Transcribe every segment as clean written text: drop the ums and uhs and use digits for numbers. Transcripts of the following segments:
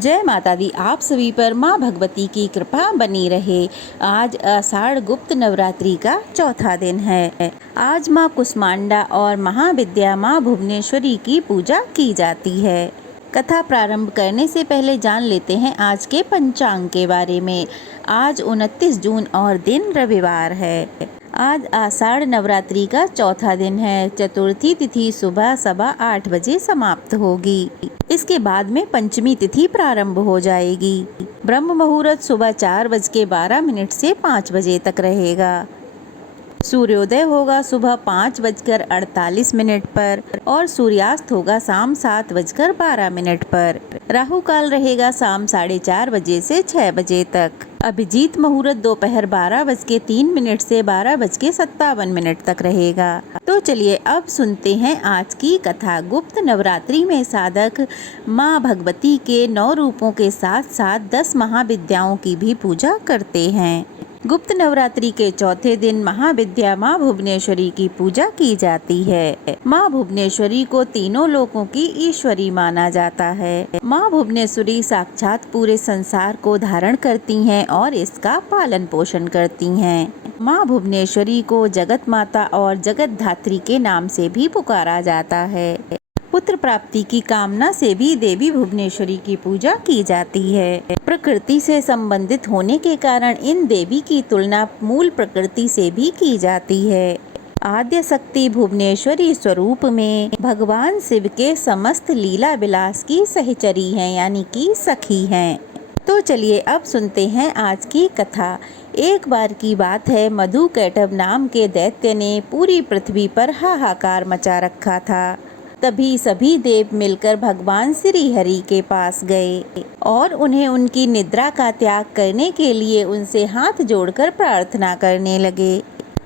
जय माता दी। आप सभी पर माँ भगवती की कृपा बनी रहे। आज आषाढ़ गुप्त नवरात्रि का चौथा दिन है। आज माँ कुष्मांडा और महाविद्या माँ भुवनेश्वरी की पूजा की जाती है। कथा प्रारंभ करने से पहले जान लेते हैं आज के पंचांग के बारे में। आज 29 जून और दिन रविवार है। आज आषाढ़ नवरात्रि का चौथा दिन है। चतुर्थी तिथि सुबह 8:15 बजे समाप्त होगी। इसके बाद में पंचमी तिथि प्रारंभ हो जाएगी। ब्रह्म मुहूर्त सुबह 4:12 से 5 बजे तक रहेगा। सूर्योदय होगा सुबह 5:48 पर और सूर्यास्त होगा शाम 7:12 पर। राहु काल रहेगा शाम 4:30 बजे से 6 बजे तक। अभिजीत मुहूर्त दोपहर 12:03 से 12:57 तक रहेगा। तो चलिए अब सुनते हैं आज की कथा। गुप्त नवरात्रि में साधक माँ भगवती के 9 रूपों के साथ साथ 10 महाविद्याओं की भी पूजा करते हैं। गुप्त नवरात्रि के चौथे दिन महाविद्या माँ भुवनेश्वरी की पूजा की जाती है। माँ भुवनेश्वरी को तीनों लोकों की ईश्वरी माना जाता है। माँ भुवनेश्वरी साक्षात पूरे संसार को धारण करती हैं और इसका पालन पोषण करती हैं। माँ भुवनेश्वरी को जगत माता और जगत धात्री के नाम से भी पुकारा जाता है। पुत्र प्राप्ति की कामना से भी देवी भुवनेश्वरी की पूजा की जाती है। प्रकृति से संबंधित होने के कारण इन देवी की तुलना मूल प्रकृति से भी की जाती है। आद्य शक्ति भुवनेश्वरी स्वरूप में भगवान शिव के समस्त लीला विलास की सहचरी हैं, यानी कि सखी हैं। तो चलिए अब सुनते हैं आज की कथा। एक बार की बात है, मधु कैटभ नाम के दैत्य ने पूरी पृथ्वी पर हाहाकार मचा रखा था। तभी सभी देव मिलकर भगवान श्री हरि के पास गए और उन्हें उनकी निद्रा का त्याग करने के लिए उनसे हाथ जोड़कर प्रार्थना करने लगे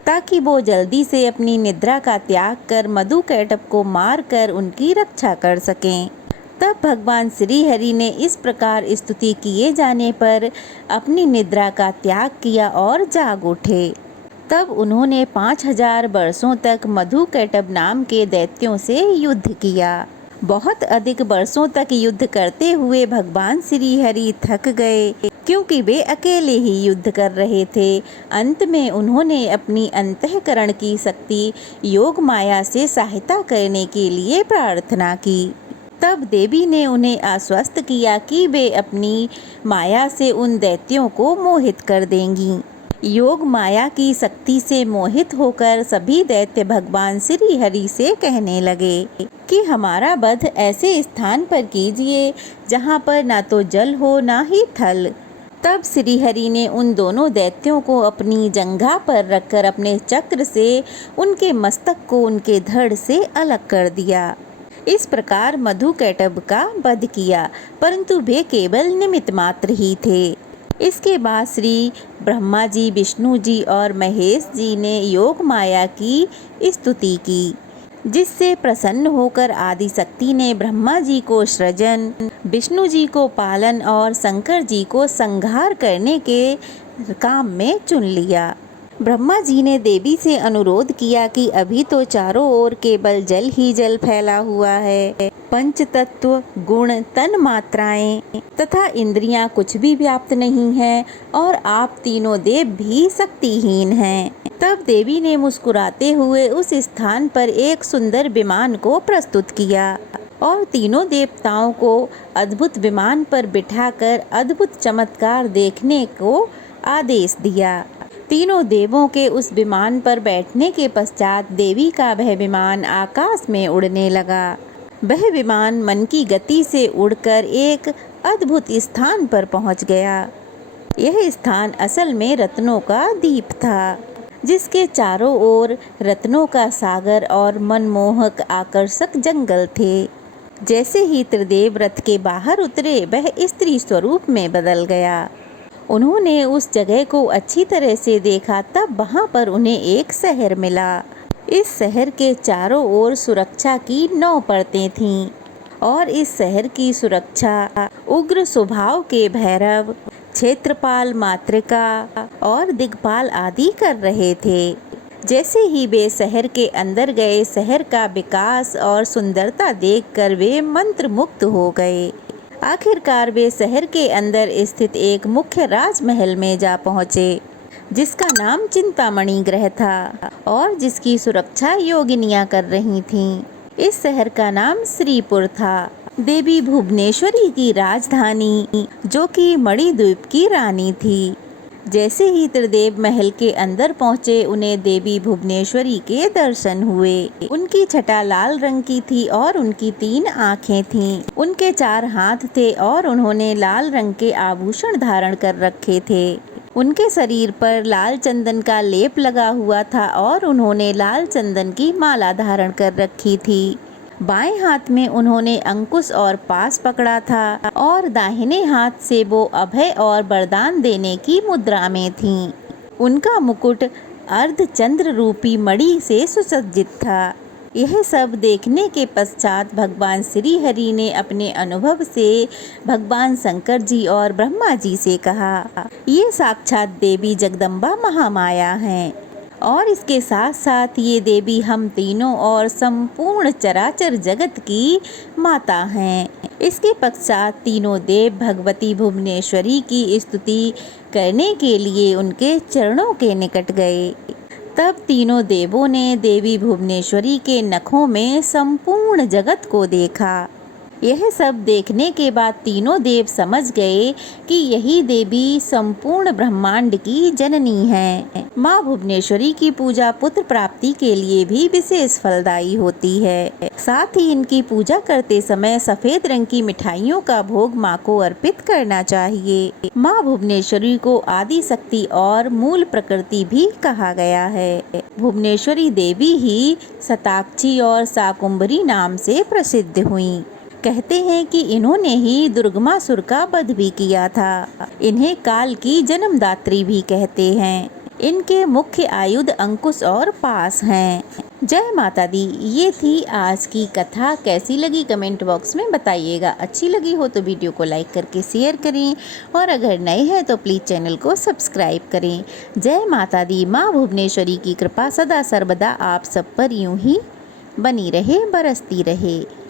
ताकि वो जल्दी से अपनी निद्रा का त्याग कर मधु कैटभ को मार कर उनकी रक्षा कर सकें। तब भगवान श्री हरि ने इस प्रकार स्तुति किए जाने पर अपनी निद्रा का त्याग किया और जाग उठे। तब उन्होंने 5000 वर्षों तक मधु कैटभ नाम के दैत्यों से युद्ध किया। बहुत अधिक वर्षों तक युद्ध करते हुए भगवान श्री हरि थक गए, क्योंकि वे अकेले ही युद्ध कर रहे थे। अंत में उन्होंने अपनी अंतःकरण की शक्ति योग माया से सहायता करने के लिए प्रार्थना की। तब देवी ने उन्हें आश्वस्त किया कि वे अपनी माया से उन दैत्यों को मोहित कर देंगी। योग माया की शक्ति से मोहित होकर सभी दैत्य भगवान श्री हरि से कहने लगे कि हमारा वध ऐसे स्थान पर कीजिए जहाँ पर ना तो जल हो ना ही थल। तब श्री हरि ने उन दोनों दैत्यों को अपनी जंघा पर रखकर अपने चक्र से उनके मस्तक को उनके धड़ से अलग कर दिया। इस प्रकार मधु कैटभ का वध किया, परंतु वे केवल निमित्त मात्र ही थे। इसके बाद श्री ब्रह्मा जी, विष्णु जी और महेश जी ने योग माया की स्तुति की, जिससे प्रसन्न होकर आदि शक्ति ने ब्रह्मा जी को सृजन, विष्णु जी को पालन और शंकर जी को संहार करने के काम में चुन लिया। ब्रह्मा जी ने देवी से अनुरोध किया कि अभी तो चारों ओर केवल जल ही जल फैला हुआ है। पंच तत्व, गुण, तन मात्राएं तथा इंद्रियां कुछ भी व्याप्त नहीं हैं और आप तीनों देव भी शक्तिहीन हैं। तब देवी ने मुस्कुराते हुए उस स्थान पर एक सुंदर विमान को प्रस्तुत किया और तीनों देवताओं को अद्भुत विमान पर बिठाकर अद्भुत चमत्कार देखने को आदेश दिया। तीनों देवों के उस विमान पर बैठने के पश्चात देवी का वह विमान आकाश में उड़ने लगा। वह विमान मन की गति से उड़कर एक अद्भुत स्थान पर पहुंच गया। यह स्थान असल में रत्नों का द्वीप था, जिसके चारों ओर रत्नों का सागर और मनमोहक आकर्षक जंगल थे। जैसे ही त्रिदेव रथ के बाहर उतरे, वह स्त्री स्वरूप में बदल गया। उन्होंने उस जगह को अच्छी तरह से देखा, तब वहाँ पर उन्हें एक शहर मिला। इस शहर के चारों ओर सुरक्षा की 9 परतें थीं और इस शहर की सुरक्षा उग्र स्वभाव के भैरव, क्षेत्रपाल, मातृका और दिग्पाल आदि कर रहे थे। जैसे ही वे शहर के अंदर गए, शहर का विकास और सुंदरता देखकर वे मंत्रमुग्ध हो गए। आखिरकार वे शहर के अंदर स्थित एक मुख्य राजमहल में जा पहुँचे, जिसका नाम चिंतामणि गृह था और जिसकी सुरक्षा योगिनियाँ कर रही थीं। इस शहर का नाम श्रीपुर था। देवी भुवनेश्वरी की राजधानी, जो कि मणिद्वीप की रानी थी। जैसे ही त्रिदेव महल के अंदर पहुँचे, उन्हें देवी भुवनेश्वरी के दर्शन हुए। उनकी छटा लाल रंग की थी और उनकी 3 आँखें थीं। उनके 4 हाथ थे और उन्होंने लाल रंग के आभूषण धारण कर रखे थे। उनके शरीर पर लाल चंदन का लेप लगा हुआ था और उन्होंने लाल चंदन की माला धारण कर रखी थी। बाएं हाथ में उन्होंने अंकुश और पास पकड़ा था और दाहिने हाथ से वो अभय और वरदान देने की मुद्रा में थीं। उनका मुकुट अर्धचंद्र रूपी मणि से सुसज्जित था। यह सब देखने के पश्चात भगवान श्री हरि ने अपने अनुभव से भगवान शंकर जी और ब्रह्मा जी से कहा, ये साक्षात देवी जगदम्बा महामाया हैं और इसके साथ साथ ये देवी हम तीनों और संपूर्ण चराचर जगत की माता हैं। इसके पश्चात तीनों देव भगवती भुवनेश्वरी की स्तुति करने के लिए उनके चरणों के निकट गए। तब तीनों देवों ने देवी भुवनेश्वरी के नखों में संपूर्ण जगत को देखा। यह सब देखने के बाद तीनों देव समझ गए कि यही देवी संपूर्ण ब्रह्मांड की जननी है। माँ भुवनेश्वरी की पूजा पुत्र प्राप्ति के लिए भी विशेष फलदायी होती है। साथ ही इनकी पूजा करते समय सफेद रंग की मिठाइयों का भोग माँ को अर्पित करना चाहिए। माँ भुवनेश्वरी को आदि शक्ति और मूल प्रकृति भी कहा गया है। भुवनेश्वरी देवी ही शताक्षी और शाकुंभरी नाम से प्रसिद्ध हुई। कहते हैं कि इन्होंने ही दुर्गमासुर का वध भी किया था। इन्हें काल की जन्मदात्री भी कहते हैं। इनके मुख्य आयुध अंकुश और पास हैं। जय माता दी। ये थी आज की कथा। कैसी लगी कमेंट बॉक्स में बताइएगा। अच्छी लगी हो तो वीडियो को लाइक करके शेयर करें और अगर नए हैं तो प्लीज़ चैनल को सब्सक्राइब करें। जय माता दी। माँ भुवनेश्वरी की कृपा सदा सर्वदा आप सब पर यूं ही बनी रहे, बरसती रहे।